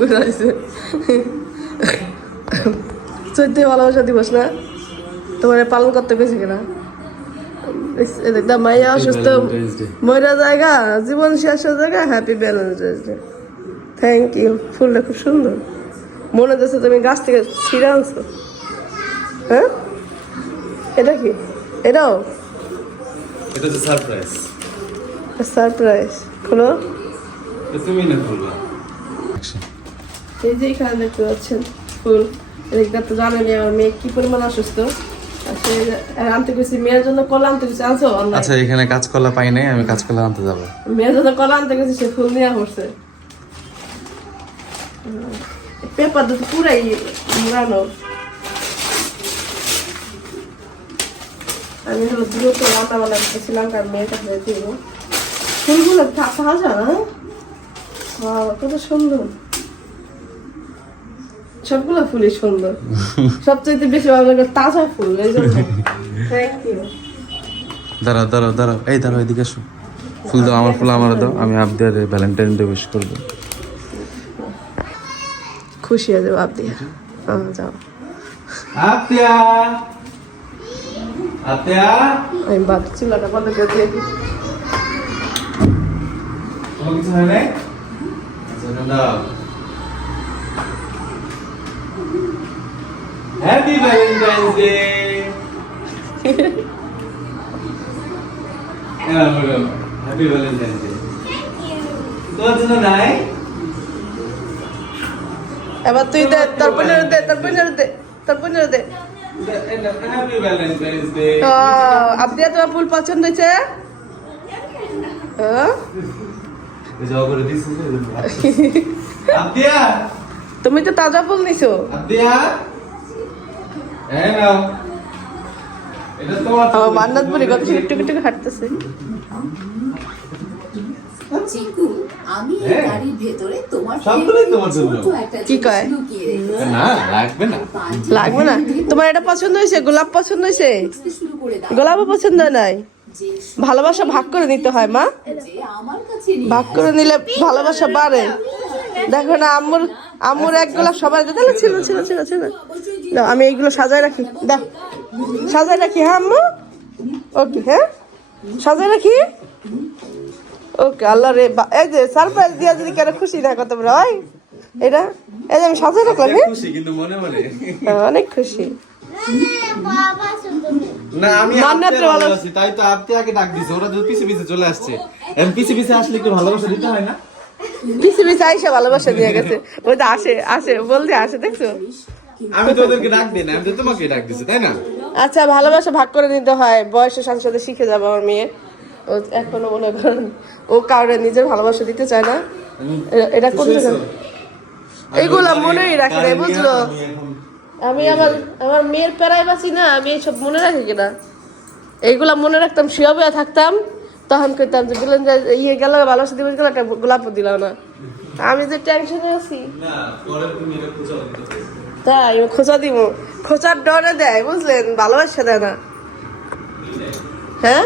করে আছে 14 ভালোবাসা দিবস না তোমার পালন করতে গেছে কিনা একদম মাইয়া অসুস্থ ময়রা জায়গা জীবন শেষের জায়গা happy valentine's day thank you ফুলটা খুব সুন্দর মনে হচ্ছে তুমি গাছ থেকে ছিঁড়ে আনছো হ্যাঁ এটা কি এটাও এটা তো সারপ্রাইজ সারপ্রাইজ খোলো তুমি না খুলবা এই যে এখানে দেখতে পাচ্ছেন ফুল এটা তো জানেনি আমার মেয়ে কি পরিমাণ অসুস্থ আনতে গেছি মেয়ের জন্য কলা আনতে গেছি আনছো আচ্ছা এখানে কাঁচকলা পাই নাই আমি কাঁচকলা আনতে যাবো মেয়ের জন্য কলা আনতে গেছি সে ফুল নিয়ে পড়ছে পেপার তো পুরাই মুড়ানো আমি হলো দ্রুত রান্না বান্না করতেছিলাম কারণ মেয়েটা হয়ে দিব ফুলগুলো তাজা না কত সুন্দর সবগুলো ফুলই সুন্দর সবচেয়ে বেশি ভালো লাগে তাজা ফুল এই জন্য থ্যাংক ইউ দাঁড়াও দাঁড়াও দাঁড়াও এই দাঁড়াও এদিকে আসো ফুল দাও আমার ফুল আমার দাও আমি আবদিয়ার ভ্যালেন্টাইন ডে উইশ করবো খুশি হয়ে যাবো আবদিয়া যাও আবদিয়া আবদিয়া আমি বাদ চুলাটা বন্ধ করে দিয়ে তোমার কিছু হয় নাই আচ্ছা দাও happy valentine's day happy valentine's day তোমার জন্য নাই এবার তুই দে তারপরে দে হ্যাপি ভ্যালেন্টাইন্স ডে আবদিয়া তোমার ফুল পছন্দ হয়েছে যাও করে দিস আবদিয়া তুমি তো তাজা ফুল নিছো আবদিয়া এই নাও এটা তোমার আমার মান্নাত বুড়ি কত একটু হাঁটতেছে চিকু আমি এই গাড়ির ভেতরে তোমার সবগুলোই তোমার জন্য কি কয় না লাগবে না লাগবে না তোমার এটা পছন্দ হয়েছে গোলাপ পছন্দ হয়েছে শুরু করে দাও গোলাপও পছন্দ নাই ভালোবাসা ভাগ করে নিতে হয় মা যে আমার কাছে নেই ভাগ করে নিলে ভালোবাসা বাড়ে দেখো না আম্মুর এক গোলাপ সবাই তাহলে ছিল দাও আমি এইগুলো সাজায় রাখি দাও সাজায় রাখি হ্যাঁ আম্মু ওকে হ্যাঁ সাজায় রাখি ওকে আল্লাহ রে এই যে সারপ্রাইজ দিয়া যদি কেন খুশি না কত বড় হয় এটা এই যে আমি সাজায় রাখলাম হ্যাঁ খুশি কিন্তু মনে মনে অনেক খুশি না আমি মান্নাত আপনি ভালোবাসি তাই তো আপনি আগে ডাক দিছে ওরা যদি পিছে পিছে চলে আসছে এম পিছে আসলে একটু ভালোবাসা দিতে হয় না পিছে আইসা ভালোবাসা দিয়ে গেছে ওই তো আসে বলতে আসে দেখছো আমি তো ওদেরকে ডাক দিই না আমি তো তোমাকে ডাক দিছি তাই না আচ্ছা ভালোবাসা ভাগ করে নিতে হয় বয়সের সাথে সাথে শিখে যাবে আমার মেয়ে ও এখনো মনে করেন ও কাউরে নিজের ভালোবাসা দিতে চায় না এটা করতে চায় এইগুলা মনেই রাখি না বুঝলো আমি আমার মেয়ের প্যারাই বাঁচি না আমি এইসব মনে রাখি কিনা এইগুলা মনে রাখতাম শিয়াবে থাকতাম তখন কইতাম যে বললেন যে ইয়ে গেল ভালোবাসা দিবস গেল একটা গোলাপও দিলাম না আমি যে টেনশনে আছি তাই খোঁচা দিব খোঁচার ডরে দেয় বুঝলেন ভালোবাসা দেয় না হ্যাঁ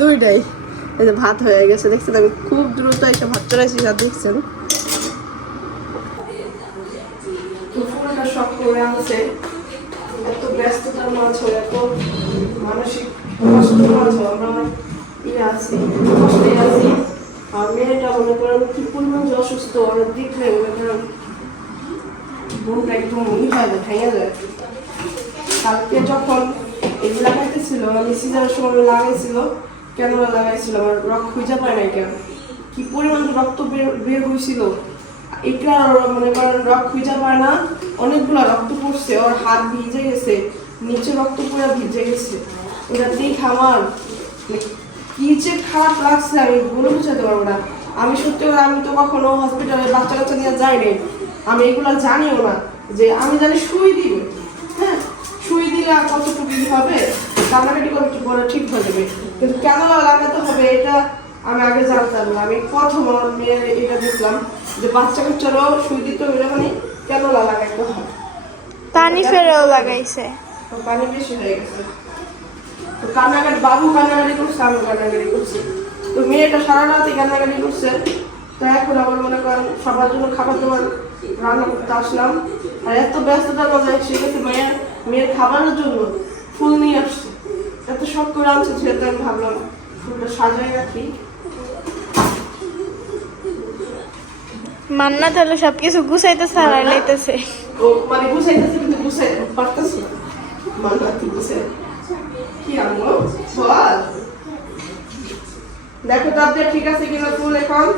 দুইটাই এই যে ভাত হয়ে গেছে দেখছেন আমি খুব দ্রুত এসে ভাত চড়াইছি যা দেখছেন সব করে আনছে এত ব্যস্ততার মাঝে এত মানসিক কষ্টের মাঝে আমরা আছি কষ্টে আছি আর মেয়েটা মনে করেন কি পরিমাণ যে অসুস্থ অনেক দেখলে মনে করেন মনটা একদম হয় না ভেঙে যায় কালকে যখন এগুলো লাগাইতেছিল আমি সিজারের সময় লাগাইছিল কেন লাগাইছিল আমার রক্ত খুঁজে পায় না কেন কি পরিমাণ রক্ত বের হয়েছিল এটা মনে করেন রক্ত খুঁজে পায় না অনেকগুলো রক্ত পড়ছে ওর হাত ভিজে গেছে নিচে রক্ত পুরো ভিজে গেছে এটা দেখে আমার কি যে খারাপ লাগছে আমি বলে বুঝাতে পারবো না আমি সত্যি করে আমি তো কখনো হসপিটালে বাচ্চা কাচ্চা নিয়ে যাইনি আমি এগুলো জানিও না যে আমি জানি সুই দিবে হ্যাঁ সুই দিলে আর কতটুকু হবে কান্নাকাটি করে ঠিক হয়ে যাবে কিন্তু কেন লাগাতে হবে এটা আমি আগে জানতাম না আমি প্রথম আমার মেয়ের এটা দেখলাম যে বাচ্চা কাচ্চারাও সুই দিতে হলে মানে কেন লাগাইতে হয় পানি ফেরেও লাগাইছে পানি বেশি হয়ে গেছে কান্নাকাটি বাবু কান্নাকাটি করছে আমি কান্নাকাটি করছি তো মেয়েটা সারা রাতে কান্নাকাটি করছে তো তো এখন আবার মনে করেন সবার জন্য খাবার দাবার রান্না করতে আসলাম। আর এত ব্যস্ততার মাঝে সেক্ষেত্রে মেয়ের খাবারের জন্য ফুল নিয়ে আসছে। এত শখ করে আনছে যেহেতু আমি ভাবলাম ফুলটা সাজাই রাখি। মান্না তাহলে সবকিছু গুছাইতে ছাড়াই লাইতেছে। ও মানে গুছাইতেছে কিন্তু গুছাই পারতেছে না। মান্না তুই গুছাই কি আনবো বল, দেখো তো আপনি ঠিক আছে কিনা ফুল এখন।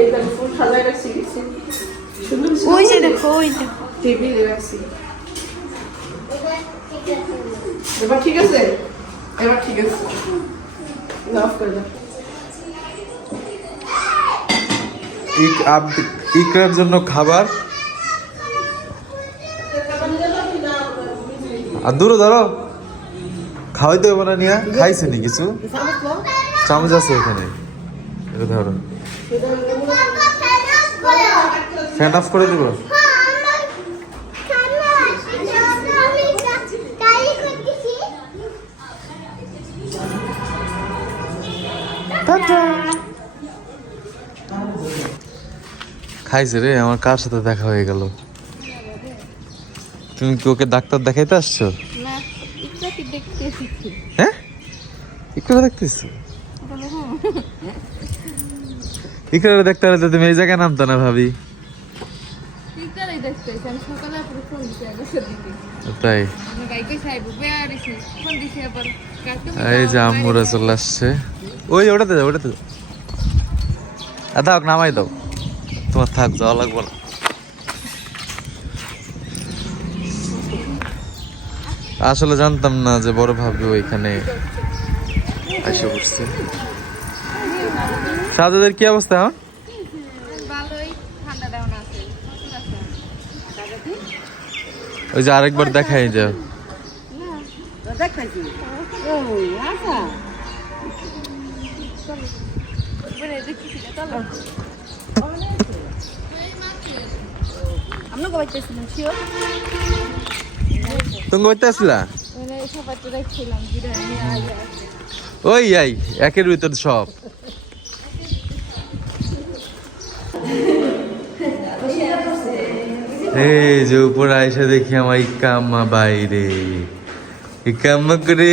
এই দেখো ফুল সাজাই রাখছি সুন্দর ওই যে দেখো, ওই যে টেবিলে রাখছি। এবার ঠিক আছে, এবার ঠিক আছে, অফ করে দাও। ইকরার জন্য খাবার। আর দূরে ধরো, খাওয়াইতে হবে না নিয়ে, খাইছে নি কিছু? চামচ আছে এখানে, এটা ধরো। ফ্যান অফ করে দিব। খাইছে রে, আমার কার সাথে দেখা হয়ে গেল? তুমি কি ওকে ডাক্তার দেখাইতে আসছো? হ্যাঁ, ইকরা দেখতেছো? ইকরা দেখতে হলে তো তুমি এই জায়গায় নামতো না ভাবি। তাই এই যে আম্মুরা চলে আসছে। ওই ওটাতে যাও, ওটাতে যাও। দাও, নামাই দাও, তোমার থাক, যাওয়া লাগবো না। আসলে জানতাম না যে বড় ভাবি ওইখানে এসে পড়ছে। সাজাদের কি অবস্থা এখন? ওই যে আরেকবার দেখাই যাও। তুমি করতে আসলা? ওই আই একের ভিতর সব। এই যে উপরে আইসা দেখি আমার ইকাম্মা বাইরে। ইকাম্মা করে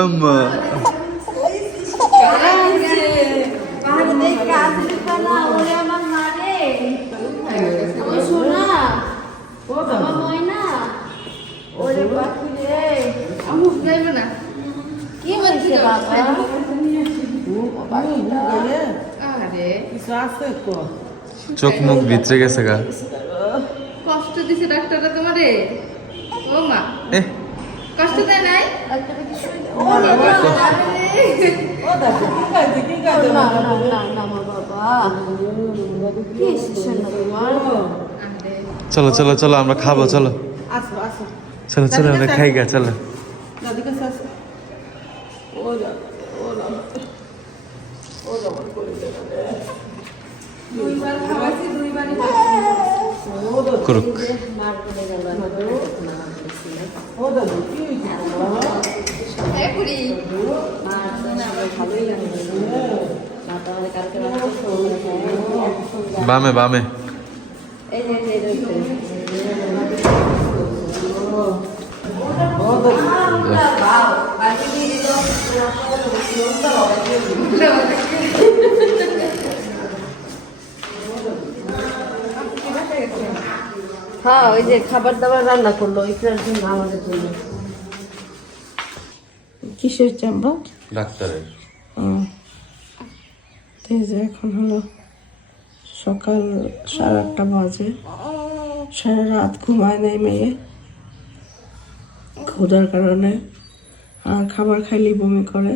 আম্মা চোখ মুখ ভিতরে গেছে গা। কষ্ট দিছে ডাক্তাররা তোমারে? ও মা, কষ্ট দেয় নাই? চলো চলো চলো, আমরা খাবো, চলো চলো চলো, আমরা খাই গা, চলো। করুক। বামে বামে। হ্যাঁ, ওই যে খাবার দাবার রান্না করলো ইকরার জন্য, আমাদের জন্য। কিসের চাম্বা? ডাক্তারের। এই যে এখন হলো সকাল 8:30 বাজে। সারা রাত ঘুমায় নাই মেয়ে ক্ষুধার কারণে, আর খাবার খাইলেই বমি করে।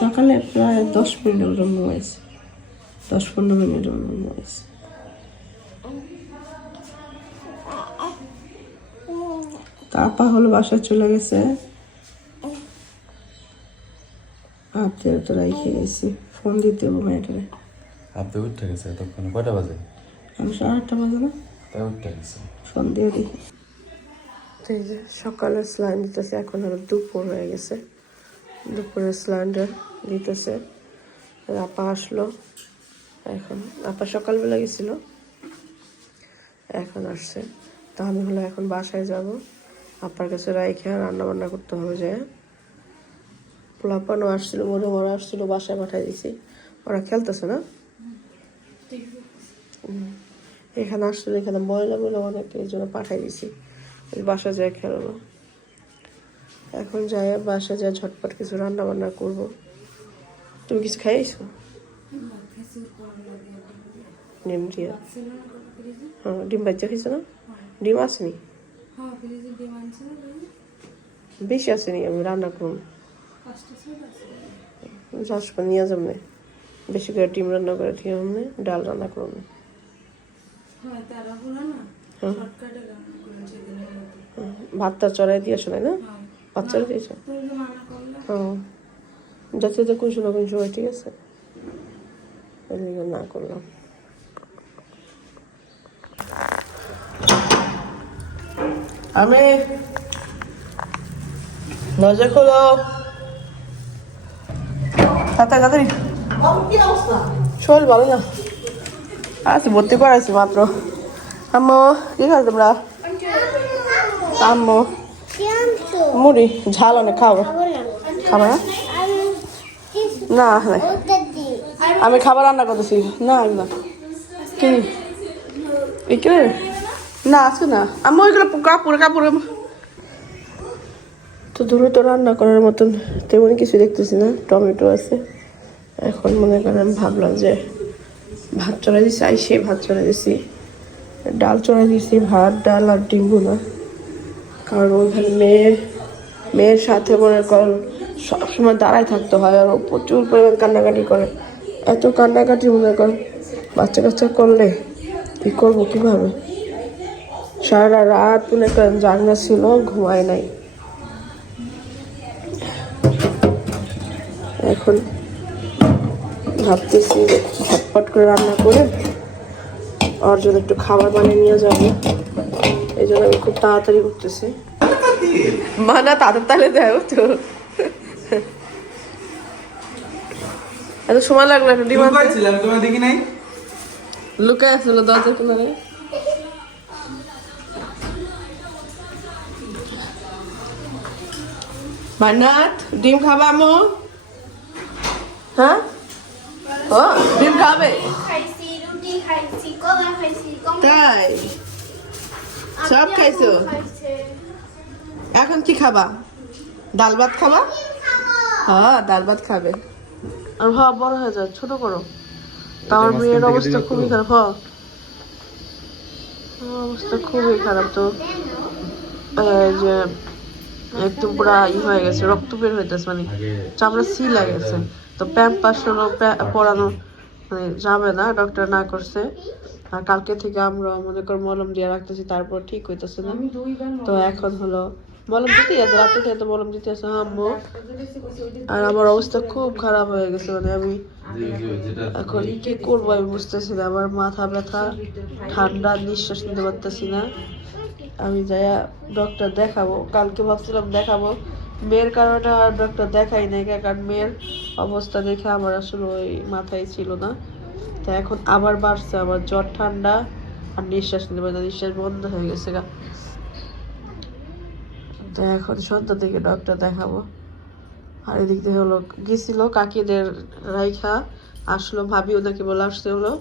সকালে প্রায় 10 মিনিটের মতো ঘুমাইছে, 10-15 মিনিটের মতো ঘুমাইছে। আপা হলো বাসায় চলে গেছে, আপনি তো রাইখে গেছি। ফোন দিতে হবে মেয়েটারে। আপনি উঠে গেছে তখন কয়টা বাজে? আমি 8:30 বাজে না, তাই উঠে গেছে। ফোন দিয়ে দেখি। তো এই যে সকালে স্লাইন দিতেছে, এখন হলো দুপুর হয়ে গেছে, দুপুরে স্লাইনটা দিতেছে। আপা আসলো, এখন আপা সকালবেলা গেছিল, এখন আসছে। তা আমি হলো এখন বাসায় যাব, আপার কাছে রাইখে রান্না বান্না করতে হবে। যে পোলাপানও আসছিল, মরা আসছিল, বাসায় পাঠাই দিছি। ওরা খেলতেছে না, এখানে আসছিল, এখানে ময়লা ময়লা অনেক, এই জন্য পাঠাই দিছি, বাসা যায় খেলবো। এখন যাই বাসা যায় ঝটপট কিছু রান্না বান্না করবো। তুমি কিছু খাইছো? ডিম দিয়া, হ্যাঁ ডিম বাচ্চা খাইছো না? ডিম আসেনি, বেশি আসেনি, আমি রান্না করবো, যাস নিয়ে যাবো না, বেশি করে ডিম রান্না করে ঠিক হবে, ডাল রান্না করবো। ভাতটা চড়াই দিয়ে আসো না, ভাত চড়াই দিয়েছ? হ্যাঁ, যাতে তো কোন সময় কোন সময়, ঠিক আছে, না করলাম। আমি দরজা খোলো তাড়াতাড়ি, শোল ভালো না, আচ্ছা ভর্তি করাইছি মাত্র। আম্মু কি খাও তোমরা? আম্মু মুড়ি ঝাল অনেক খাবো, খাবার না? আমি খাবার রান্না করতেছি না, কি না আছে না আম্মু, ওইগুলো কাপড় কাপড়। তো দ্রুত রান্না করার মতন তেমন কিছু দেখতেছি না, টমেটো আছে। এখন মনে করেন ভাবলাম যে ভাত চড়াই দিছি, আইসে ভাত চড়াই দিছি, ডাল চড়াই দিছি, ভাত ডাল আর ডিম ভুনা। কারণ ওইখানে মেয়ের সাথে মনে করেন সবসময় দাঁড়ায় থাকতে হয়, আর প্রচুর পরিমাণ কান্নাকাটি করে। এত কান্নাকাটি মনে করেন বাচ্চা কাচ্চা করলে কি করবো কীভাবে, সারা রাত মনে করেন জাগনা ছিল, ঘুমায় নাই। এখন ভাবতেছি ঝটপট করে রান্না করে ওর জন্য একটু খাবার বানিয়ে নিয়ে যাবো, এই জন্য আমি খুব তাড়াতাড়ি করতেছি। মা না তাদের তাহলে দেয় তো, এত সময় লাগলো একটা ডিম দেখি নাই, লুকায় আসলো দরজার কিনারে। মান্নাত ডিম খাবা আমো? হ্যাঁ ও ডিম খাবে তাই? সব খাইছো? এখন কি খাবা? ডাল ভাত খাবা? হ্যাঁ ডাল ভাত খাবে। আর হ্যাঁ বড় হয়ে যায়, ছোট করো। তার মেয়ের অবস্থা খুবই খারাপ, অবস্থা খুবই খারাপ। তো যে একদম পুরা হয়ে গেছে, রক্ত বের হইতেছে, মানে চামড়া সিলা গেছে। তো প্যাম্পাস পরানো মানে যাবে না, ডক্টর না করছে। আর কালকে থেকে আমরা মনে কর মলম দিয়ে রাখতেছি, তারপর ঠিক হইতেছে না। তো এখন হলো মলম দিতে আছে, রাতে থেকে তো মলম দিতে আছে আম্মু। আর আমার অবস্থা খুব খারাপ হয়ে গেছে, মানে আমি এখন কি করবো আমি বুঝতেছি না। আমার মাথা ব্যথা, ঠান্ডা, নিঃশ্বাস নিতে পারতেছি না। আমি যাই ডক্টর দেখাবো, কালকে ভাবছিলাম দেখাবো, মেয়ের কারণে আর ডক্টর দেখাই নাই, কারণ মেয়ের অবস্থা দেখে আমার আসলে ওই মাথায় ছিল না। তো এখন আবার বাড়ছে, আমার জ্বর, ঠান্ডা আর নিঃশ্বাস নিতে পারে না, নিঃশ্বাস বন্ধ হয়ে গেছে গা। তো এখন সন্ধ্যা থেকে ডক্টর দেখাবো। আর এদিক থেকে হলো গেছিল কাকিদের রাইখা আসলো, ভাবি ওনাকে বলে আসতে হলো।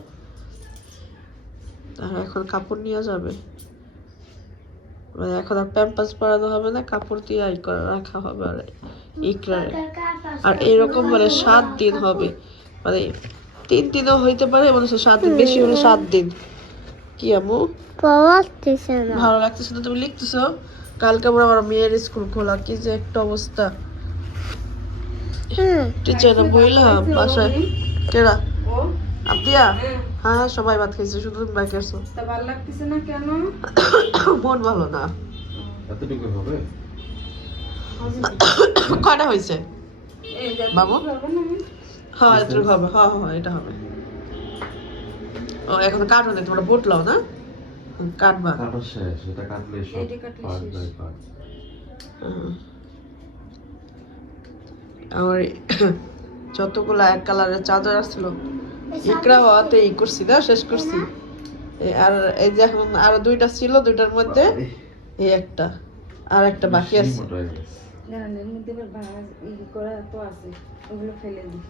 আর এখন কাপড় নিয়ে যাবে, মানে এখন আর প্যাম্পাস পরানো হবে না, কাপড় দিয়ে রাখা হবে। আর ইকরারে আর এরকম মানে 7 দিন হবে, মানে 3 দিনও হইতে পারে, মানে 7 দিন, বেশি হলে 7 দিন। কি আমু ভালো লাগতেছে না? তুমি লিখতেছো কালকে আমার মেয়ের স্কুল খোলা, কি যে একটা অবস্থা। টিচার বইলাম বাসায় কেরা আপিয়া, হ্যাঁ সবাই ভাত খাইছে, শুধু তুমি বাকি আছো। ভালো লাগতেছে না কেন? মন ভালো না। এতটুকু হবে? কয়টা হয়েছে বাবু? হ্যাঁ এটুকু হবে, হ্যাঁ হ্যাঁ এটা হবে। ও এখন কার্টুনে তোমরা বটলাও না? কাটবা কাটা শেষ, এটা কাটলে সব এইটা কাটলে part শেষ। by part। আমার যতগুলা এক কালারের চাদর আসছিল ইকরা হওয়াতে ই করছি না, শেষ করছি। আর এই যে এখন আরো 2টা ছিল, 2টার মধ্যে এই একটা আর একটা বাকি আছে। মোটা হয়ে গেছে। না এর মধ্যে আবার ভাঙা ই করা তো আছে, ওগুলো ফেলে দিই।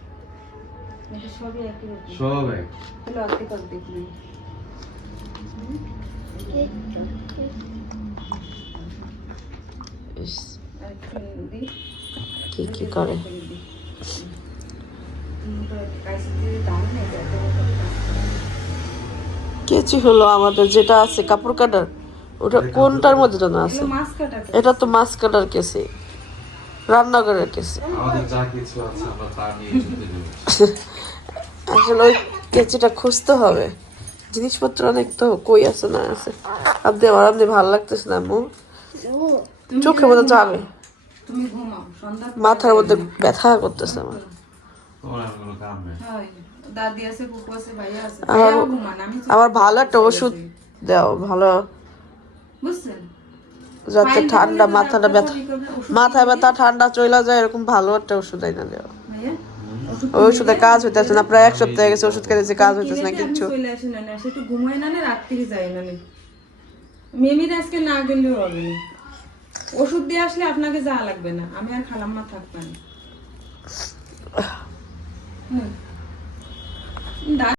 এটা সবই একই রকম, সব এক। তাহলে অর্ধেক অর্ধেক নেই। ইস, আর একটু দিই, কি কি করে ফেলে দিই। কাইসি দিয়ে দাম নেই এত কেচি হলো আমাদের যেটা আছে কাপড় কাটার, ওটা কোনটার মধ্যে জানা আছে? মাছ কাটা এটা তো মাছ কাটার কেসি, রান্নাঘরের কেসি। আমাদের যা কিছু আছে আমরা তা নিয়ে যেতে দেব। আসলে ওই কেচিটা খুঁজতে হবে, জিনিসপত্র অনেক তো কই আছে না আছে। আপনি ভালো লাগতেছে না আম্মু, চোখের মধ্যে যাবে, তুমি ঘুমাও, সন্ধ্যা মাথার মধ্যে ব্যথা করতেছে আমার। তোমার আর কোনো কাম নেই। হয় দাদি আছে, ফুপু আছে, ভাইয়া আছে, আমার ভাইয়াও ঘুমান, আমি আমার ভালো একটা ওষুধ দাও, ভালো, বুঝছেন? যাতে ঠান্ডা মাথাটা ব্যথা, মাথায় ব্যথা ঠান্ডা চলে যায় এরকম ভালো একটা ওষুধ আইনা দেও। ভাইয়া ওষুধ ওই ওষুধে কাজ হইতেছে না, প্রায় 1 সপ্তাহ গেছে ওষুধ খেতেছি, কাজ হইতেছে না কিচ্ছু। চলে আসেন না, সে একটু ঘুমায় না, রাত থেকে যায় না। মেমির আজকে না গেলেও হবে না, ওষুধ দিয়ে আসলে আপনাকে যা লাগবে না, আমি আর খালাম্মা থাকবেন।